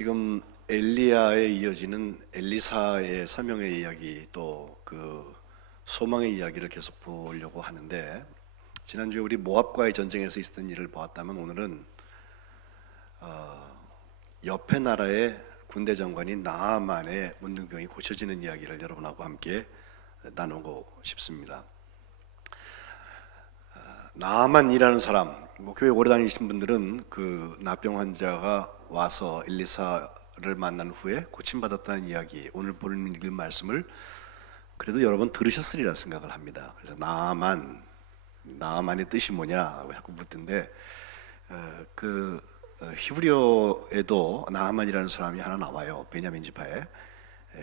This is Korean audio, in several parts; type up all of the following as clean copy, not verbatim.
지금 엘리야에 이어지는 엘리사의 사명의 이야기 또 그 소망의 이야기를 계속 보려고 하는데, 지난주에 우리 모압과의 전쟁에서 있었던 일을 보았다면 오늘은 옆에 나라의 군대 장관인 나아만의 문둥병이 고쳐지는 이야기를 여러분하고 함께 나누고 싶습니다. 나아만이라는 사람, 교회 오래 다니신 분들은 그 나병 환자가 와서 엘리사를 만난 후에 고침받았다는 이야기, 오늘 보는 읽은 말씀을 그래도 여러 번 들으셨으리라 생각을 합니다. 그래서 나아만의 뜻이 뭐냐 자꾸 묻던데, 히브리어에도 나아만이라는 사람이 하나 나와요. 베냐민 지파에.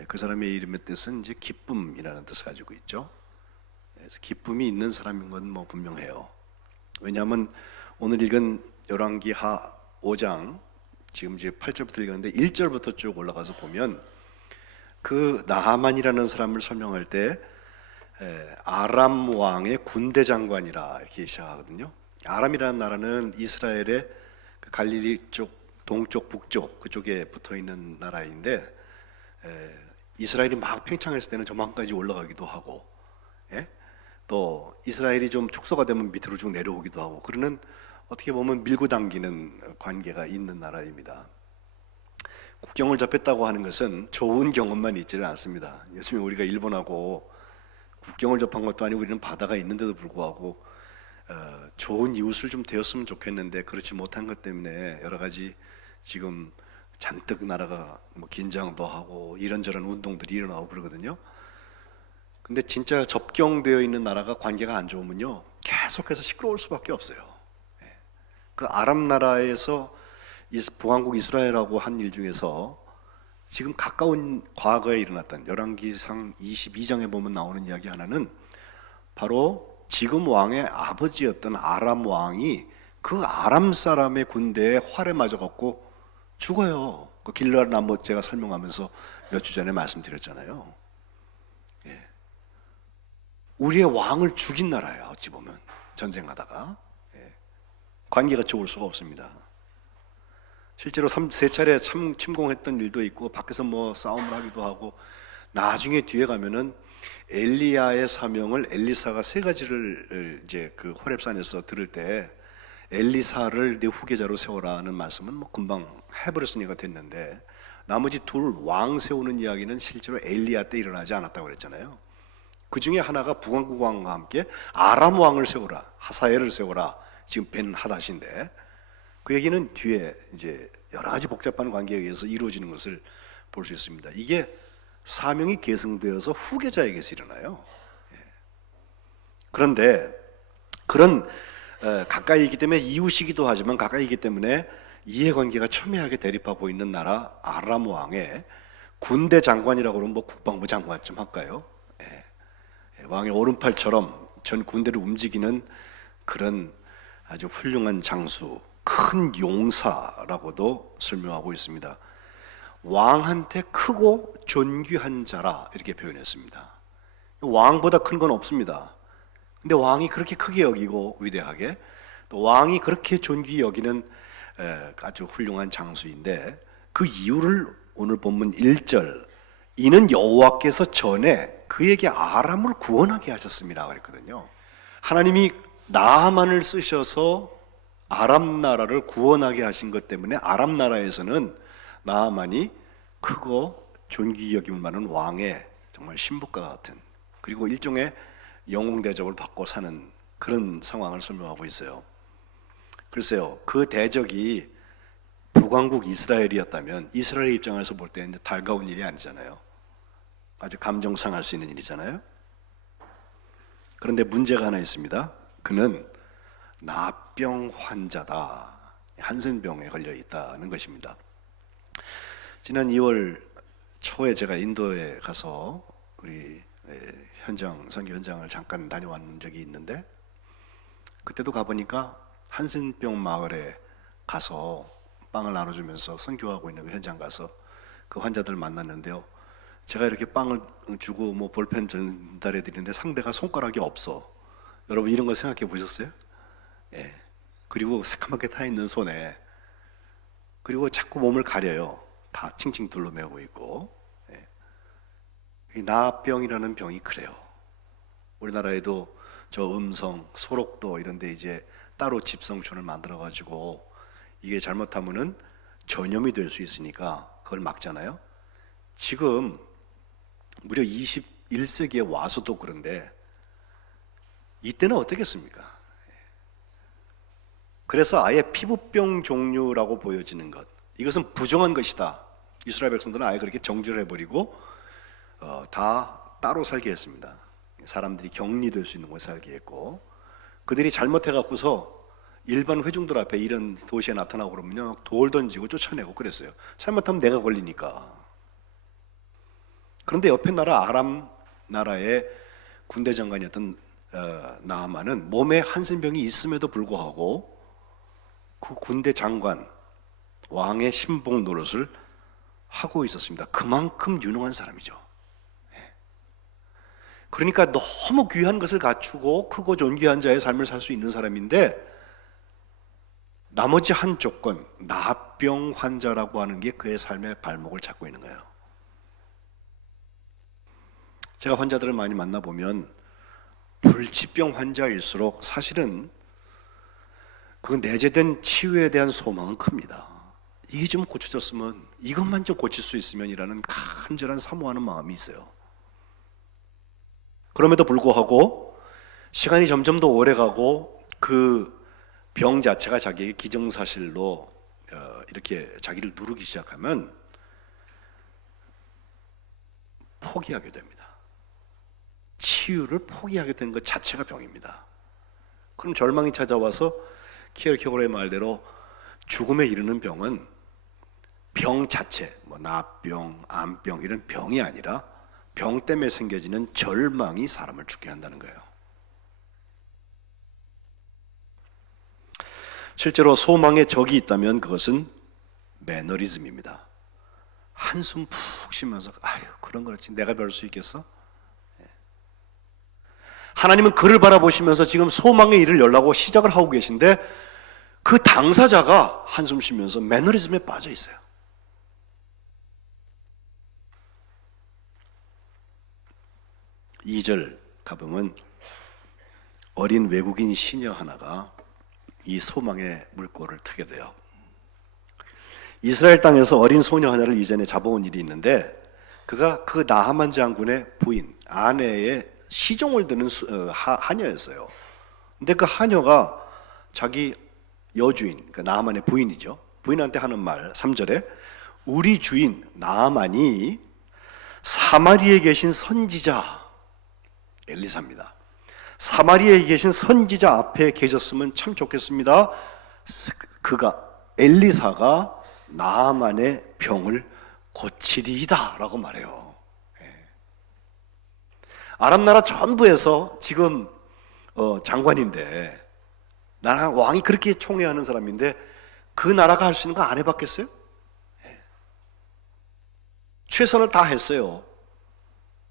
그 사람의 이름의 뜻은 이제 기쁨이라는 뜻을 가지고 있죠. 그래서 기쁨이 있는 사람인 건 뭐 분명해요. 왜냐하면 오늘 읽은 열왕기하 5장 지금 이제 8절부터 읽었는데 1절부터 쭉 올라가서 보면 그 나하만이라는 사람을 설명할 때 아람 왕의 군대 장관이라 이렇게 시작하거든요. 아람이라는 나라는 이스라엘의 그 갈릴리 쪽 동쪽 북쪽 그쪽에 붙어 있는 나라인데, 이스라엘이 막 팽창했을 때는 저만까지 올라가기도 하고, 또 이스라엘이 좀 축소가 되면 밑으로 쭉 내려오기도 하고, 그러는 어떻게 보면 밀고 당기는 관계가 있는 나라입니다. 국경을 접했다고 하는 것은 좋은 경험만 있지는 않습니다. 요즘에 우리가 일본하고 국경을 접한 것도 아니고 우리는 바다가 있는데도 불구하고 좋은 이웃을 좀 되었으면 좋겠는데 그렇지 못한 것 때문에 여러 가지 지금 잔뜩 나라가 뭐 긴장도 하고 이런저런 운동들이 일어나고 그러거든요. 근데 진짜 접경되어 있는 나라가 관계가 안 좋으면요 계속해서 시끄러울 수밖에 없어요. 그 아랍 나라에서 북왕국 이스라엘하고 한 일 중에서 지금 가까운 과거에 일어났던 열왕기상 22장에 보면 나오는 이야기 하나는 바로 지금 왕의 아버지였던 아람 왕이 그 아람 사람의 군대에 활에 맞아 갖고 죽어요. 그 길르앗 나무 제가 설명하면서 몇 주 전에 말씀드렸잖아요. 우리의 왕을 죽인 나라예요. 어찌 보면 전쟁하다가 관계가 좋을 수가 없습니다. 실제로 세 차례 침공했던 일도 있고 밖에서 뭐 싸움을 하기도 하고, 나중에 뒤에 가면은 엘리야의 사명을 엘리사가 세 가지를 이제 그 호렙산에서 들을 때 엘리사를 네 후계자로 세워라는 말씀은 뭐 금방 해버렸으니까 됐는데, 나머지 둘 왕 세우는 이야기는 실제로 엘리야 때 일어나지 않았다고 그랬잖아요. 그 중에 하나가 북왕국 왕과 함께 아람 왕을 세워라, 하사엘을 세워라, 지금 벤 하닷인데, 그 얘기는 뒤에 이제 여러 가지 복잡한 관계에 의해서 이루어지는 것을 볼 수 있습니다. 이게 사명이 계승되어서 후계자에게서 일어나요. 그런데 그런 가까이 있기 때문에 이웃이기도 하지만 가까이 있기 때문에 이해관계가 첨예하게 대립하고 있는 나라 아람 왕의 군대 장관이라고 그러면 뭐 국방부 장관 좀 할까요? 왕의 오른팔처럼 전 군대를 움직이는 그런 아주 훌륭한 장수, 큰 용사라고도 설명하고 있습니다. 왕한테 크고 존귀한 자라 이렇게 표현했습니다. 왕보다 큰 건 없습니다. 근데 왕이 그렇게 크게 여기고 위대하게, 또 왕이 그렇게 존귀 여기는 아주 훌륭한 장수인데, 그 이유를 오늘 본문 1절, 이는 여호와께서 전에 그에게 아람을 구원하게 하셨습니다 그랬거든요. 하나님이 나하만을 쓰셔서 아람 나라를 구원하게 하신 것 때문에 아람 나라에서는 나하만이 크고 존귀 여김을 받는 왕의 정말 신복과 같은, 그리고 일종의 영웅 대접을 받고 사는 그런 상황을 설명하고 있어요. 글쎄요, 그 대적이 북왕국 이스라엘이었다면 이스라엘 입장에서 볼 때는 달가운 일이 아니잖아요. 아주 감정 상할 수 있는 일이잖아요. 그런데 문제가 하나 있습니다. 그는 나병 환자다, 한센병에 걸려 있다는 것입니다. 지난 2월 초에 제가 인도에 가서 우리 선교 현장을 잠깐 다녀왔는 적이 있는데, 그때도 가보니까 한센병 마을에 가서 빵을 나눠주면서 선교하고 있는 그 현장 가서 그 환자들 만났는데요, 제가 이렇게 빵을 주고 뭐 볼펜 전달해 드리는데 상대가 손가락이 없어. 여러분 이런 거 생각해 보셨어요? 그리고 새까맣게 타 있는 손에, 그리고 자꾸 몸을 가려요. 다 칭칭 둘러매고 있고, 이 나병이라는 병이 그래요. 우리나라에도 저 음성, 소록도 이런데 이제 따로 집성촌을 만들어 가지고 이게 잘못하면은 전염이 될 수 있으니까 그걸 막잖아요. 지금 무려 21세기에 와서도 그런데 이때는 어떻겠습니까? 그래서 아예 피부병 종류라고 보여지는 것, 이것은 부정한 것이다. 이스라엘 백성들은 아예 그렇게 정죄를 해버리고 다 따로 살게 했습니다. 사람들이 격리될 수 있는 곳에 살게 했고, 그들이 잘못해갖고서 일반 회중들 앞에 이런 도시에 나타나고 그러면요 돌 던지고 쫓아내고 그랬어요. 잘못하면 내가 걸리니까. 그런데 옆에 나라 아람 나라의 군대 장관이었던 나아만은 몸에 한센병이 있음에도 불구하고 그 군대 장관 왕의 신복 노릇을 하고 있었습니다. 그만큼 유능한 사람이죠. 그러니까 너무 귀한 것을 갖추고 크고 존귀한 자의 삶을 살 수 있는 사람인데, 나머지 한 조건, 나병 환자라고 하는 게 그의 삶의 발목을 잡고 있는 거예요. 제가 환자들을 많이 만나보면 불치병 환자일수록 사실은 그 내재된 치유에 대한 소망은 큽니다. 이게 좀 고쳐졌으면, 이것만 좀 고칠 수 있으면이라는 간절한 사모하는 마음이 있어요. 그럼에도 불구하고 시간이 점점 더 오래가고 그 병 자체가 자기에게 기정사실로 이렇게 자기를 누르기 시작하면 포기하게 됩니다. 치유를 포기하게 되는 것 자체가 병입니다. 그럼 절망이 찾아와서 키에르케고르의 말대로 죽음에 이르는 병은 병 자체, 뭐 나병, 암병 이런 병이 아니라 병 때문에 생겨지는 절망이 사람을 죽게 한다는 거예요. 실제로 소망의 적이 있다면 그것은 매너리즘입니다. 한숨 푹 쉬면서 아유 그런 거지 내가 별 수 있겠어? 하나님은 그를 바라보시면서 지금 소망의 일을 열라고 시작을 하고 계신데 그 당사자가 한숨 쉬면서 매너리즘에 빠져 있어요. 이 절 가보면 어린 외국인 시녀 하나가 이 소망의 물꼬를 트게 돼요. 이스라엘 땅에서 어린 소녀 하나를 이전에 잡아온 일이 있는데, 그가 그 나하만 장군의 부인, 아내의 시종을 드는 하녀였어요. 근데 그 하녀가 자기 여주인, 그러니까 나하만의 부인이죠. 부인한테 하는 말 3절에 우리 주인 나하만이 사마리아에 계신 선지자 엘리사입니다. 사마리아에 계신 선지자 앞에 계셨으면 참 좋겠습니다. 엘리사가 나하만의 병을 고치리이다 라고 말해요. 아람 나라 전부에서 지금 장관인데, 나라 왕이 그렇게 총애하는 사람인데 그 나라가 할 수 있는 거 안 해봤겠어요? 최선을 다 했어요.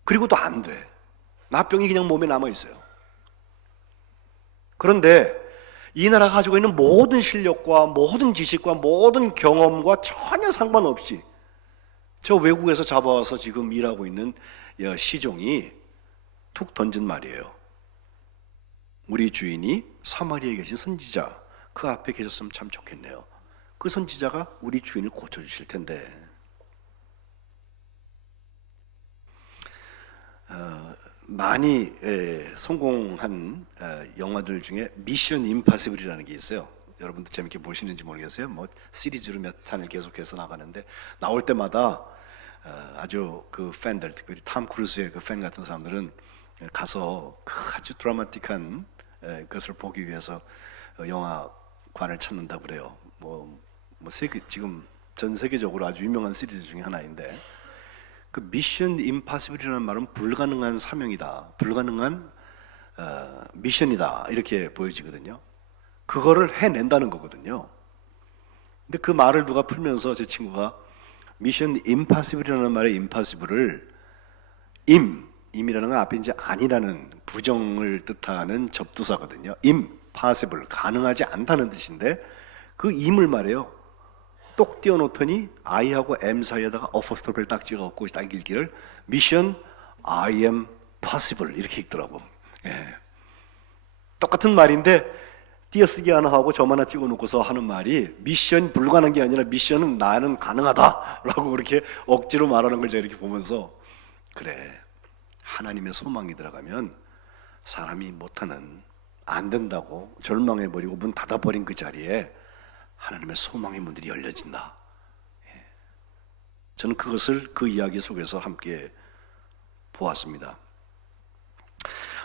그리고 또 안 돼. 나병이 그냥 몸에 남아있어요. 그런데 이 나라가 가지고 있는 모든 실력과 모든 지식과 모든 경험과 전혀 상관없이 저 외국에서 잡아와서 지금 일하고 있는 시종이 툭 던진 말이에요. 우리 주인이 사마리아에 계신 선지자 그 앞에 계셨으면 참 좋겠네요. 그 선지자가 우리 주인을 고쳐주실 텐데. 많이 성공한 영화들 중에 미션 임파서블이라는 게 있어요. 여러분도 재밌게 보시는지 모르겠어요. 뭐 시리즈로 몇 탄을 계속해서 나가는데 나올 때마다 아주 그 팬들, 특별히 탐 크루즈의 그 팬 같은 사람들은 가서 아주 드라마틱한 것을 보기 위해서 영화관을 찾는다고 그래요. 지금 전 세계적으로 아주 유명한 시리즈 중에 하나인데, 그 미션 임파서블이라는 말은 불가능한 사명이다, 불가능한 미션이다 이렇게 보여지거든요. 그거를 해낸다는 거거든요. 근데 그 말을 누가 풀면서 제 친구가 미션 임파서블이라는 말의 임파서블을 임이라는 건 앞에 이제 아니라는 부정을 뜻하는 접두사거든요. 임파서블 가능하지 않다는 뜻인데 그 임을 말해요. 똑 띄워놓더니 I하고 M 사이에다가 어퍼스토리를 딱 찍어갖고 딱 읽기를 미션 I am possible 이렇게 읽더라고. 예. 똑같은 말인데 띄어쓰기 하나 하고 점 하나 찍어놓고서 하는 말이 미션 불가능한 게 아니라 미션은 나는 가능하다라고 그렇게 억지로 말하는 걸 제가 이렇게 보면서 그래, 하나님의 소망이 들어가면 사람이 못하는, 안 된다고 절망해버리고 문 닫아버린 그 자리에 하나님의 소망의 문들이 열려진다. 저는 그것을 그 이야기 속에서 함께 보았습니다.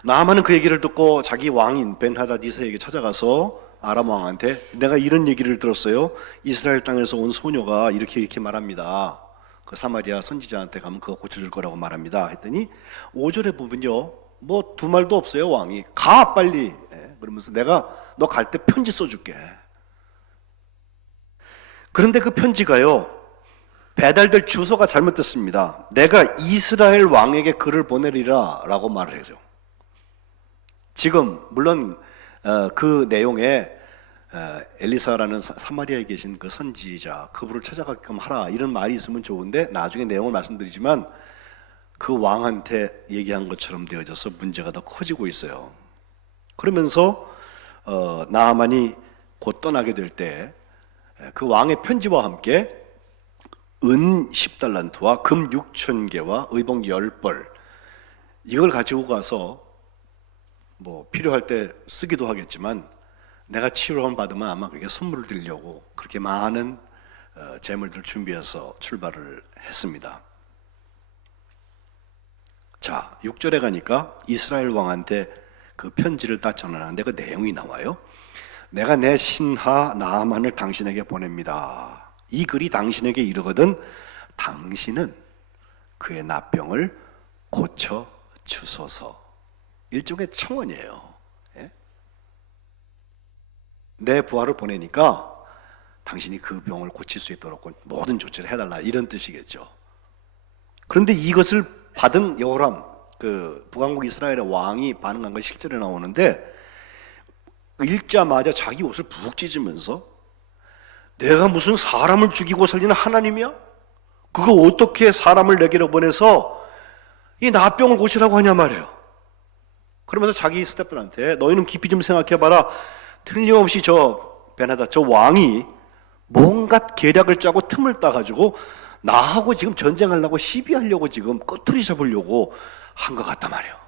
나하만은 그 얘기를 듣고 자기 왕인 벤하다디스에게 찾아가서 아람 왕한테 내가 이런 얘기를 들었어요. 이스라엘 땅에서 온 소녀가 이렇게 말합니다. 그 사마리아 선지자한테 가면 그거 고쳐줄 거라고 말합니다. 했더니 5절에 보면요, 뭐 두 말도 없어요. 왕이 가 빨리. 그러면서 내가 너 갈 때 편지 써줄게. 그런데 그 편지가요, 배달될 주소가 잘못됐습니다. 내가 이스라엘 왕에게 글을 보내리라 라고 말을 해죠. 지금 물론 그 내용에 엘리사라는 사마리아에 계신 그 선지자 그분을 찾아가게끔 하라 이런 말이 있으면 좋은데 나중에 내용을 말씀드리지만 그 왕한테 얘기한 것처럼 되어져서 문제가 더 커지고 있어요. 그러면서 나하만이 곧 떠나게 될 때 그 왕의 편지와 함께 은 10달란트와 금 6,000개와 의복 10벌 이걸 가지고 가서 뭐 필요할 때 쓰기도 하겠지만 내가 치료를 받으면 아마 그게 선물을 드리려고 그렇게 많은 재물들을 준비해서 출발을 했습니다. 자, 6절에 가니까 이스라엘 왕한테 그 편지를 딱 전하는데 그 내용이 나와요. 내가 내 신하 나하만을 당신에게 보냅니다. 이 글이 당신에게 이르거든 당신은 그의 나병을 고쳐 주소서. 일종의 청원이에요. 예? 내 부하를 보내니까 당신이 그 병을 고칠 수 있도록 모든 조치를 해달라 이런 뜻이겠죠. 그런데 이것을 받은 여호람 그 북왕국 이스라엘의 왕이 반응한 건 실제로 나오는데 읽자마자 자기 옷을 푹 찢으면서 내가 무슨 사람을 죽이고 살리는 하나님이야? 그거 어떻게 사람을 내게로 보내서 이 나병을 고치라고 하냐 말이에요. 그러면서 자기 스태프들한테 너희는 깊이 좀 생각해봐라. 틀림없이 저 왕이 뭔가 계략을 짜고 틈을 따가지고 나하고 지금 전쟁하려고 시비하려고 지금 꼬투리 잡으려고 한 것 같단 말이에요.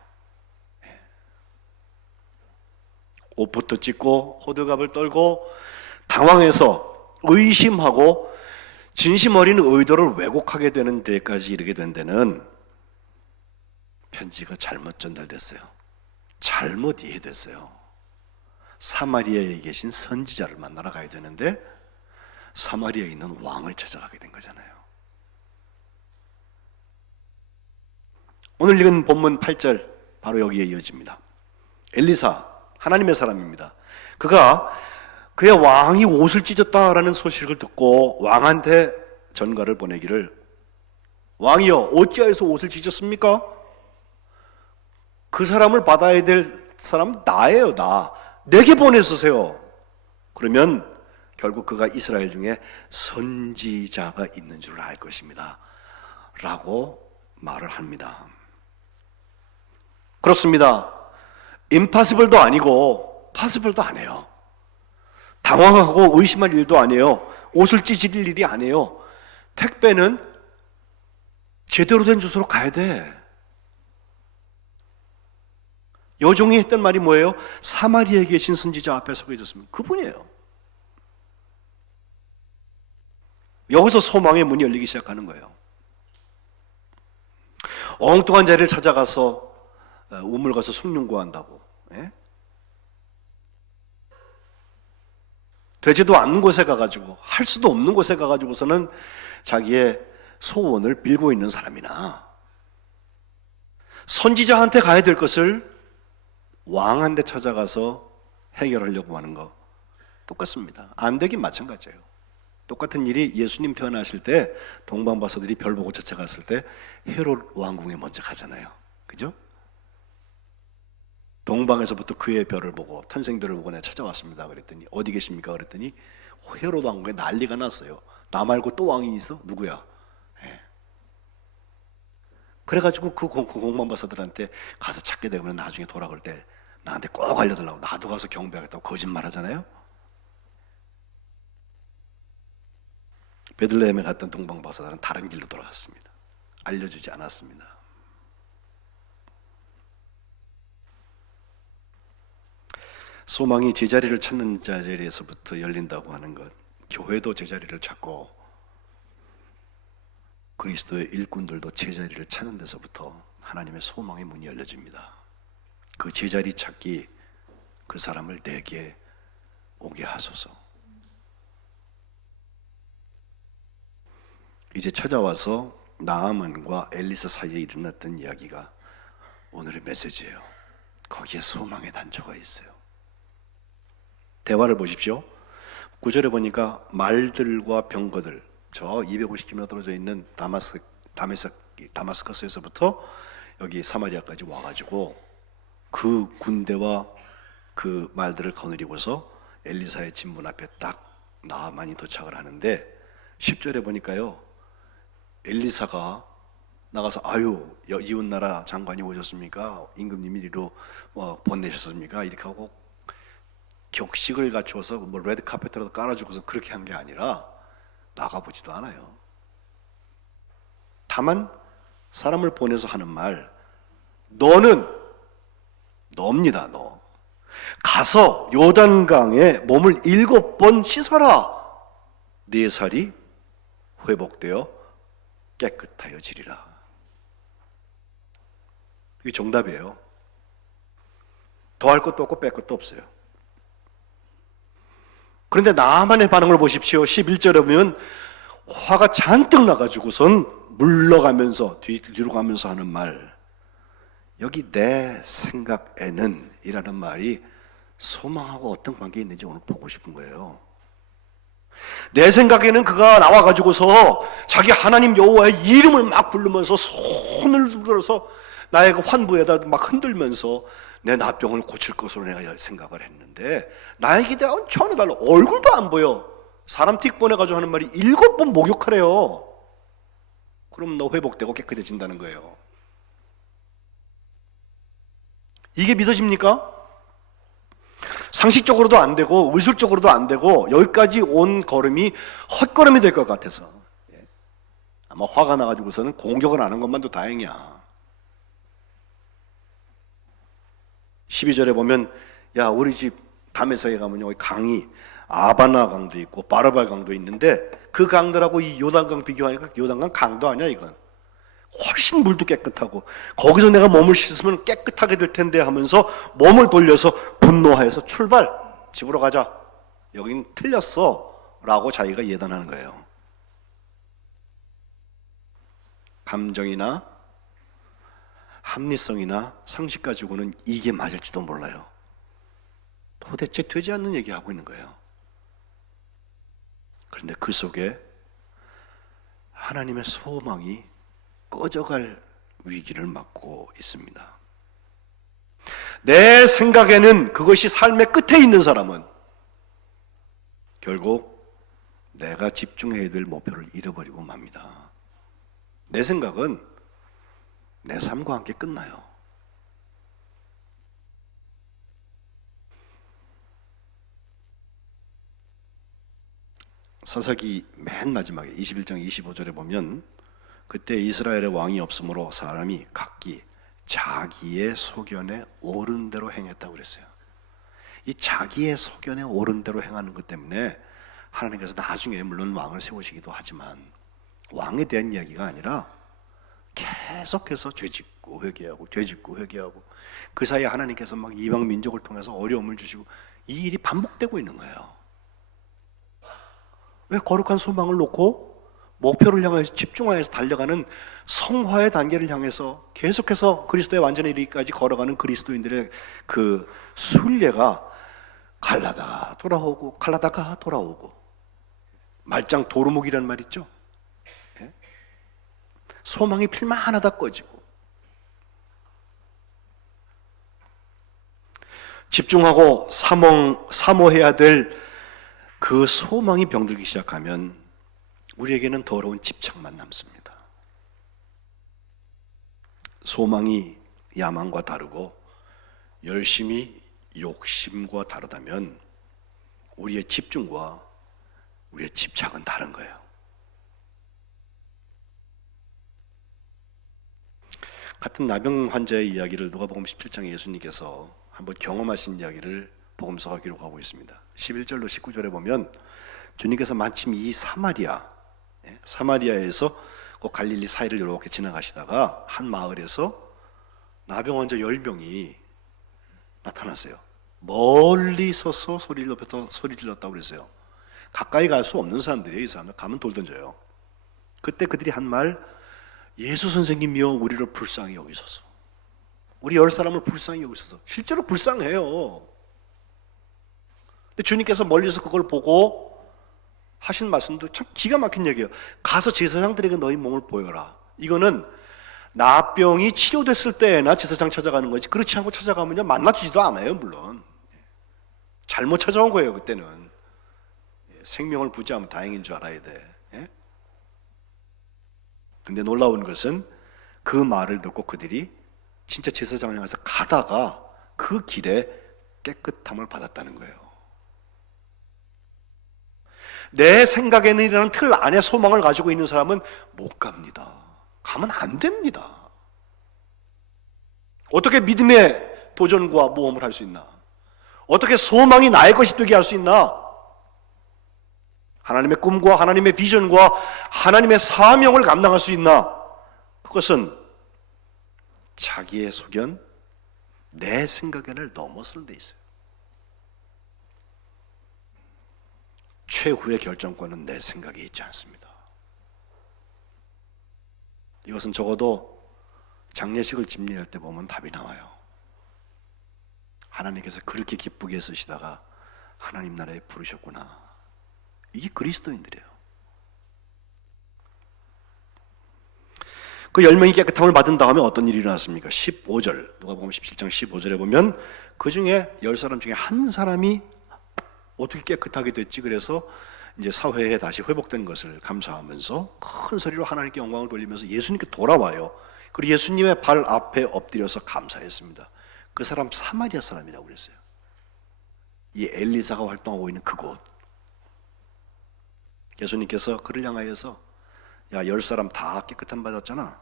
옷부터 찢고 호들갑을 떨고 당황해서 의심하고 진심 어린 의도를 왜곡하게 되는 데까지 이르게 된 데는 편지가 잘못 전달됐어요. 잘못 이해됐어요. 사마리아에 계신 선지자를 만나러 가야 되는데 사마리아에 있는 왕을 찾아가게 된 거잖아요. 오늘 읽은 본문 8절 바로 여기에 이어집니다. 엘리사 하나님의 사람입니다. 그가 그의 왕이 옷을 찢었다라는 소식을 듣고 왕한테 전가를 보내기를 왕이여 어찌하여서 옷을 찢었습니까? 그 사람을 받아야 될 사람은 나예요. 내게 보내주세요. 그러면 결국 그가 이스라엘 중에 선지자가 있는 줄 알 것입니다 라고 말을 합니다. 그렇습니다. 임파서블도 아니고 파서블도 아니에요. 당황하고 의심할 일도 아니에요. 옷을 찢을 일이 아니에요. 택배는 제대로 된 주소로 가야 돼. 여종이 했던 말이 뭐예요? 사마리아에 계신 선지자 앞에 서게 있었습니다. 그분이에요. 여기서 소망의 문이 열리기 시작하는 거예요. 엉뚱한 자리를 찾아가서 우물 가서 숭늉 구한다고. 예? 되지도 않는 곳에 가가지고 할 수도 없는 곳에 가가지고서는 자기의 소원을 빌고 있는 사람이나 선지자한테 가야 될 것을 왕한테 찾아가서 해결하려고 하는 거 똑같습니다. 안 되긴 마찬가지예요. 똑같은 일이 예수님 태어나실 때 동방바서들이 별 보고 쫓아갔을 때 헤롯 왕궁에 먼저 가잖아요. 그죠? 동방에서부터 그의 별을 보고 탄생별을 보고 내가 찾아왔습니다. 그랬더니 어디 계십니까? 그랬더니 헤로도 왕국에 난리가 났어요. 나 말고 또 왕이 있어? 누구야? 예. 그래가지고 그 공방박사들한테 가서 찾게 되면 나중에 돌아갈 때 나한테 꼭 알려달라고, 나도 가서 경배하겠다고 거짓말 하잖아요. 베들레헴에 갔던 동방박사들은 다른 길로 돌아갔습니다. 알려주지 않았습니다. 소망이 제자리를 찾는 자리에서부터 열린다고 하는 것, 교회도 제자리를 찾고 그리스도의 일꾼들도 제자리를 찾는 데서부터 하나님의 소망의 문이 열려집니다. 그 제자리 찾기, 그 사람을 내게 오게 하소서. 이제 찾아와서 나아만과 엘리사 사이에 일어났던 이야기가 오늘의 메시지예요. 거기에 소망의 단초가 있어요. 대화를 보십시오. 9절에 보니까 말들과 병거들, 저 250km 떨어져 있는 다마스커스에서부터 여기 사마리아까지 와가지고 그 군대와 그 말들을 거느리고서 엘리사의 진문 앞에 딱 나아만이 도착을 하는데 10절에 보니까요, 엘리사가 나가서 아유 이웃나라 장관이 오셨습니까? 임금님이 이리로 보내셨습니까? 이렇게 하고 격식을 갖추어서 뭐 레드 카펫이라도 깔아주고서 그렇게 한 게 아니라 나가보지도 않아요. 다만 사람을 보내서 하는 말, 너입니다. 너 가서 요단강에 몸을 7번 씻어라. 네 살이 회복되어 깨끗하여 지리라. 이게 정답이에요. 더할 것도 없고 뺄 것도 없어요. 그런데 나만의 반응을 보십시오. 11절에 보면 화가 잔뜩 나가지고선 물러가면서 뒤로 가면서 하는 말, 여기 내 생각에는 이라는 말이 소망하고 어떤 관계에 있는지 오늘 보고 싶은 거예요. 내 생각에는 그가 나와가지고서 자기 하나님 여호와의 이름을 막 부르면서 손을 들어서 나의 그 환부에다 막 흔들면서 내 나병을 고칠 것으로 내가 생각을 했는데 나의 기대하고는 전혀 달라. 얼굴도 안 보여. 사람 틱 보내가지고 하는 말이 7번 목욕하래요. 그럼 너 회복되고 깨끗해진다는 거예요. 이게 믿어집니까? 상식적으로도 안 되고 의술적으로도 안 되고 여기까지 온 걸음이 헛걸음이 될 것 같아서 아마 화가 나가지고서는 공격을 안 한 것만도 다행이야. 12절에 보면 야 우리 집 다메섹에 가면 여기 강이 아바나 강도 있고 바르발 강도 있는데 그 강들하고 이 요단강 비교하니까 요단강 강도 아니야. 이건 훨씬 물도 깨끗하고 거기서 내가 몸을 씻으면 깨끗하게 될 텐데 하면서 몸을 돌려서 분노하여서 출발, 집으로 가자. 여긴 틀렸어 라고 자기가 예단하는 거예요. 감정이나 합리성이나 상식 가지고는 이게 맞을지도 몰라요. 도대체 되지 않는 얘기하고 있는 거예요. 그런데 그 속에 하나님의 소망이 꺼져갈 위기를 맞고 있습니다. 내 생각에는 그것이 삶의 끝에 있는 사람은 결국 내가 집중해야 될 목표를 잃어버리고 맙니다. 내 생각은 내 삶과 함께 끝나요. 사사기 맨 마지막에 21장 25절에 보면 그때 이스라엘의 왕이 없으므로 사람이 각기 자기의 소견에 옳은 대로 행했다고 그랬어요. 이 자기의 소견에 옳은 대로 행하는 것 때문에 하나님께서 나중에 물론 왕을 세우시기도 하지만 왕에 대한 이야기가 아니라 계속해서 죄짓고 회개하고 죄짓고 회개하고 그 사이에 하나님께서 막 이방 민족을 통해서 어려움을 주시고 이 일이 반복되고 있는 거예요. 왜 거룩한 소망을 놓고 목표를 향해서 집중하여서 달려가는 성화의 단계를 향해서 계속해서 그리스도의 완전에 이르기까지 걸어가는 그리스도인들의 그 순례가 갈라다가 돌아오고 갈라다가 돌아오고 말짱 도루묵이라는 말 있죠? 소망이 필만하다 꺼지고 집중하고 사모해야 될 그 소망이 병들기 시작하면 우리에게는 더러운 집착만 남습니다. 소망이 야망과 다르고 열심히 욕심과 다르다면 우리의 집중과 우리의 집착은 다른 거예요. 같은 나병 환자의 이야기를 누가복음 17장에 예수님께서 한번 경험하신 이야기를 복음서가 기록하고 있습니다. 11절로 19절에 보면 주님께서 마침 이 사마리아에서 그 갈릴리 사이를 이렇게 지나가시다가 한 마을에서 나병 환자 10명이 나타났어요. 멀리 서서 소리를 높여서 소리 질렀다고 그랬어요. 가까이 갈 수 없는 사람들이에요. 이 사람들 가면 돌 던져요. 그때 그들이 한 말, 예수 선생님이여 우리를 불쌍히 여기소서. 우리 10사람을 불쌍히 여기소서. 실제로 불쌍해요. 근데 주님께서 멀리서 그걸 보고 하신 말씀도 참 기가 막힌 얘기예요. 가서 제사장들에게 너희 몸을 보여라. 이거는 나병이 치료됐을 때나 제사장 찾아가는 거지, 그렇지 않고 찾아가면요 만나주지도 않아요. 물론 잘못 찾아온 거예요. 그때는 생명을 부지하면 다행인 줄 알아야 돼. 근데 놀라운 것은 그 말을 듣고 그들이 진짜 제사장을 향해서 가다가 그 길에 깨끗함을 받았다는 거예요. 내 생각에는 이라는 틀 안에 소망을 가지고 있는 사람은 못 갑니다. 가면 안 됩니다. 어떻게 믿음의 도전과 모험을 할 수 있나? 어떻게 소망이 나의 것이 되게 할 수 있나? 하나님의 꿈과 하나님의 비전과 하나님의 사명을 감당할 수 있나? 그것은 자기의 소견, 내 생각을 넘어서는 데 있어요. 최후의 결정권은 내 생각에 있지 않습니다. 이것은 적어도 장례식을 집례할 때 보면 답이 나와요. 하나님께서 그렇게 기쁘게 쓰시다가 하나님 나라에 부르셨구나. 이게 그리스도인들이에요. 그 10명이 깨끗함을 받은 다음에 어떤 일이 일어났습니까? 15절, 누가복음 17장 15절에 보면 그 중에 10사람 중에 한 사람이 어떻게 깨끗하게 됐지? 그래서 이제 사회에 다시 회복된 것을 감사하면서 큰 소리로 하나님께 영광을 돌리면서 예수님께 돌아와요. 그리고 예수님의 발 앞에 엎드려서 감사했습니다. 그 사람 사마리아 사람이라고 그랬어요. 이 엘리사가 활동하고 있는 그곳. 예수님께서 그를 향하여서 야, 10사람 다 깨끗함 받았잖아.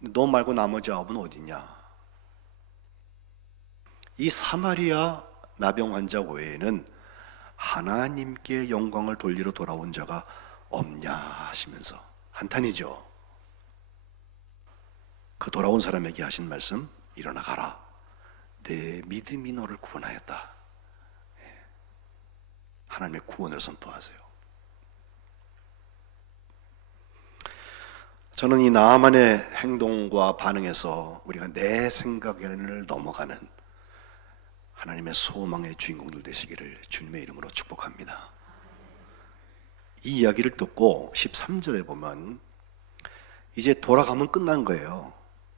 너 말고 나머지 9은 어디냐? 이 사마리아 나병 환자 외에는 하나님께 영광을 돌리러 돌아온 자가 없냐 하시면서 한탄이죠. 그 돌아온 사람에게 하신 말씀, 일어나 가라. 내 믿음이 너를 구원하였다. 하나님의 구원을 선포하세요. 저는 이 나아만의 행동과 반응에서 우리가 내 생각을 넘어가는 하나님의 소망의 주인공들 되시기를 주님의 이름으로 축복합니다. 이 이야기를 듣고 13절에 보면 이제 돌아가면 끝난 거예요.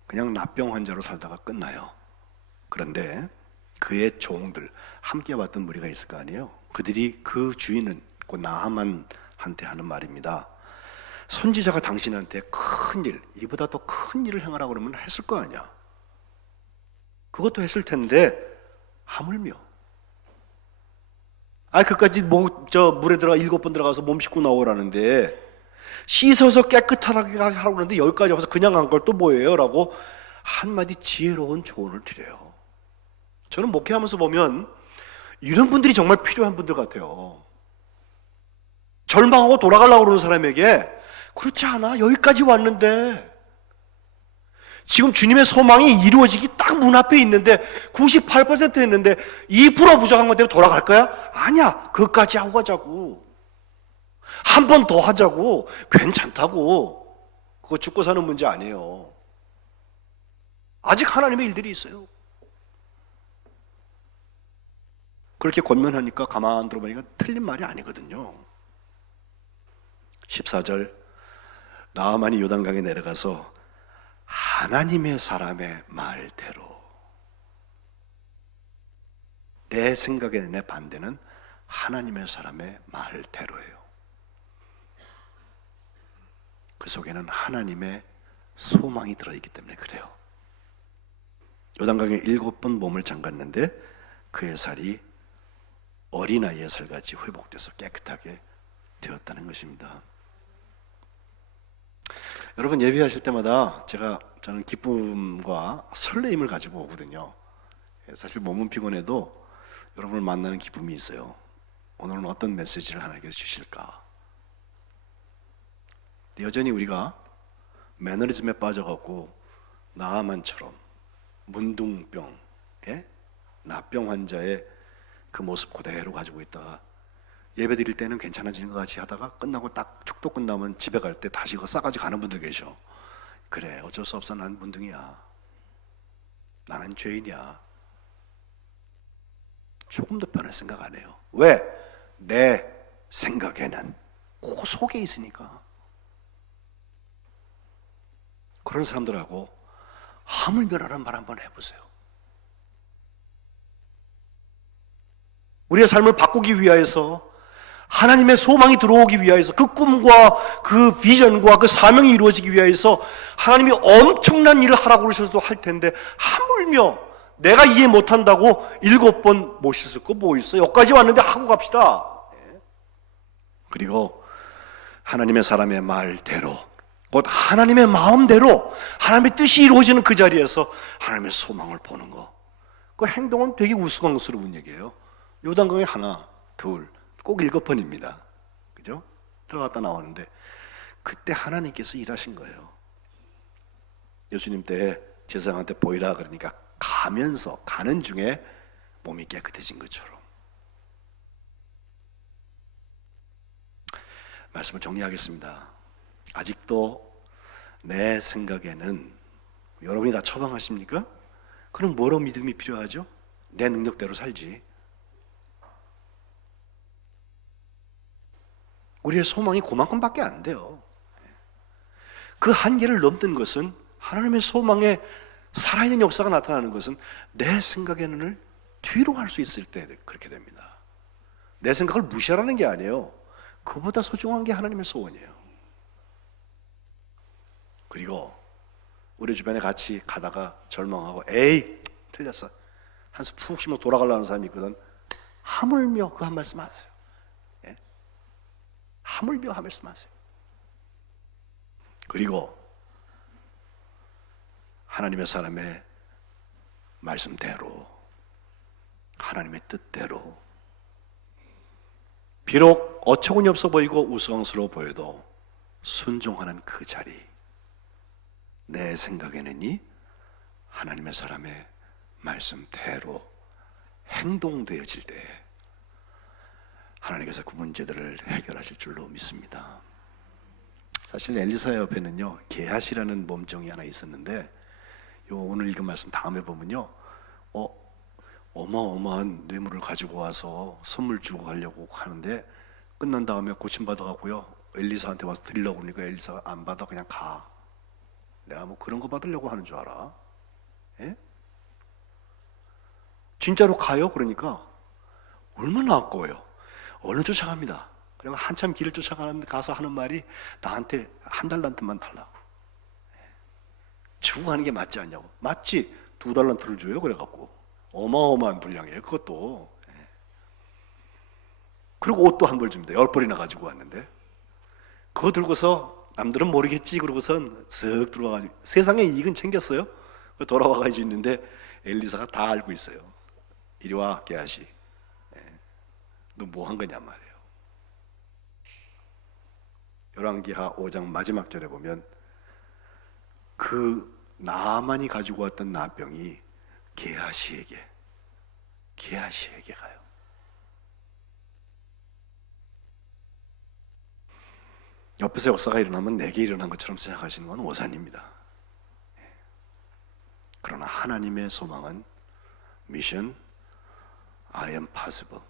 그냥 납병 환자로 살다가 끝나요. 그런데 그의 종들, 함께 왔던 무리가 있을 거 아니에요. 그들이 그 주인은 그 나아만한테 하는 말입니다. 선지자가 당신한테 큰 일, 이보다 더 큰 일을 행하라고 그러면 했을 거 아니야. 그것도 했을 텐데 하물며 그까지 물에 들어가 7번 들어가서 몸 씻고 나오라는데 씻어서 깨끗하게 하라고 그러는데 여기까지 와서 그냥 한 걸 또 뭐예요? 라고 한마디 지혜로운 조언을 드려요. 저는 목회하면서 보면 이런 분들이 정말 필요한 분들 같아요. 절망하고 돌아가려고 그러는 사람에게 그렇지 않아. 여기까지 왔는데 지금 주님의 소망이 이루어지기 딱 문 앞에 있는데 98% 했는데 2% 부족한 것 때문에 돌아갈 거야? 아니야. 그것까지 하고 가자고. 한 번 더 하자고. 괜찮다고. 그거 죽고 사는 문제 아니에요. 아직 하나님의 일들이 있어요. 그렇게 권면하니까 가만 들어보니까 틀린 말이 아니거든요. 14절 나아만이 요단강에 내려가서 하나님의 사람의 말대로 내 생각에 내 반대는 하나님의 사람의 말대로예요. 그 속에는 하나님의 소망이 들어있기 때문에 그래요. 요단강에 7번 몸을 잠갔는데 그의 살이 어린아이의 살같이 회복돼서 깨끗하게 되었다는 것입니다. 여러분, 예배하실 때마다 저는 기쁨과 설레임을 가지고 오거든요. 사실 몸은 피곤해도 여러분을 만나는 기쁨이 있어요. 오늘은 어떤 메시지를 하나님께서 주실까? 여전히 우리가 매너리즘에 빠져갖고 나아만처럼 문둥병, 나병 환자의 그 모습 그대로 가지고 있다가 예배 드릴 때는 괜찮아지는 것 같이 하다가 끝나고 딱 축도 끝나면 집에 갈 때 다시 그거 싸가지 가는 분들 계셔. 그래, 어쩔 수 없어. 난 문둥이야. 나는 죄인이야. 조금 더 변할 생각 안 해요. 왜? 내 생각에는 그 속에 있으니까. 그런 사람들하고 하물며 말 한번 해보세요. 우리의 삶을 바꾸기 위하여서, 하나님의 소망이 들어오기 위하여서, 그 꿈과 그 비전과 그 사명이 이루어지기 위하여서 하나님이 엄청난 일을 하라고 그러셔도 할 텐데 하물며 내가 이해 못한다고 7번 모셨을 거 뭐 있어? 여기까지 왔는데 하고 갑시다. 그리고 하나님의 사람의 말대로, 곧 하나님의 마음대로 하나님의 뜻이 이루어지는 그 자리에서 하나님의 소망을 보는 거, 그 행동은 되게 우스꽝스러운 얘기예요. 요단강에 하나, 둘, 꼭 7번입니다. 그죠? 들어갔다 나오는데 그때 하나님께서 일하신 거예요. 예수님 때 제사장한테 보이라 그러니까 가는 중에 몸이 깨끗해진 것처럼. 말씀을 정리하겠습니다. 아직도 내 생각에는, 여러분이 다 처방하십니까? 그럼 뭐로 믿음이 필요하죠? 내 능력대로 살지. 우리의 소망이 그만큼밖에 안 돼요. 그 한계를 넘는 것은, 하나님의 소망에 살아있는 역사가 나타나는 것은 내 생각에는 뒤로 갈 수 있을 때 그렇게 됩니다. 내 생각을 무시하라는 게 아니에요. 그보다 소중한 게 하나님의 소원이에요. 그리고 우리 주변에 같이 가다가 절망하고 에이 틀렸어, 한숨 푹 쉬며 돌아가려는 사람이 있거든. 하물며 그 한 말씀 하세요. 하물며 한 말씀 하세요. 그리고 하나님의 사람의 말씀대로, 하나님의 뜻대로, 비록 어처구니 없어 보이고 우스꽝스러워 보여도 순종하는 그 자리, 내 생각에는 하나님의 사람의 말씀대로 행동되어질 때 하나님께서 그 문제들을 해결하실 줄로 믿습니다. 사실 엘리사 옆에는요, 게하시라는 몸종이 하나 있었는데, 오늘 읽은 말씀 다음에 보면요, 어마어마한 뇌물을 가지고 와서 선물 주고 가려고 하는데 끝난 다음에 고침받아가고요, 엘리사한테 와서 드리려고 그러니까 엘리사가 안 받아, 그냥 가. 내가 뭐 그런 거 받으려고 하는 줄 알아? 진짜로 가요? 그러니까 얼마나 아까워요. 얼른 쫓아갑니다. 그리고 한참 길을 쫓아가는데 가서 하는 말이, 나한테 한 달란트만 달라고. 주고 가는 게 맞지 않냐고. 맞지? 2달란트를 줘요. 그래갖고 어마어마한 분량이에요. 그것도. 그리고 옷도 한 벌 줍니다. 10벌이나 가지고 왔는데 그거 들고서 남들은 모르겠지 그러고선 쓱 들어와가지고 세상에 이익은 챙겼어요. 돌아와가지고 있는데 엘리사가 다 알고 있어요. 이리 와 게하시, 너 뭐 한 거냐 말이에요. 열왕기하 5장 마지막 절에 보면 그 나만이 가지고 왔던 나병이 게하시에게 가요. 옆에서 역사가 일어나면 내게 일어난 것처럼 생각하시는 건 오산입니다. 그러나 하나님의 소망은 미션 I am possible.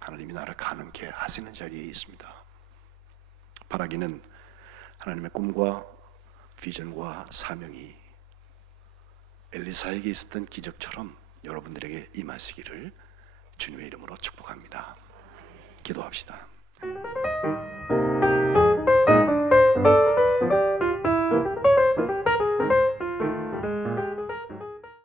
하나님이 나를 가능케 하시는 자리에 있습니다. 바라기는 하나님의 꿈과 비전과 사명이 엘리사에게 있었던 기적처럼 여러분들에게 임하시기를 주님의 이름으로 축복합니다. 바랍니다. 기도합시다.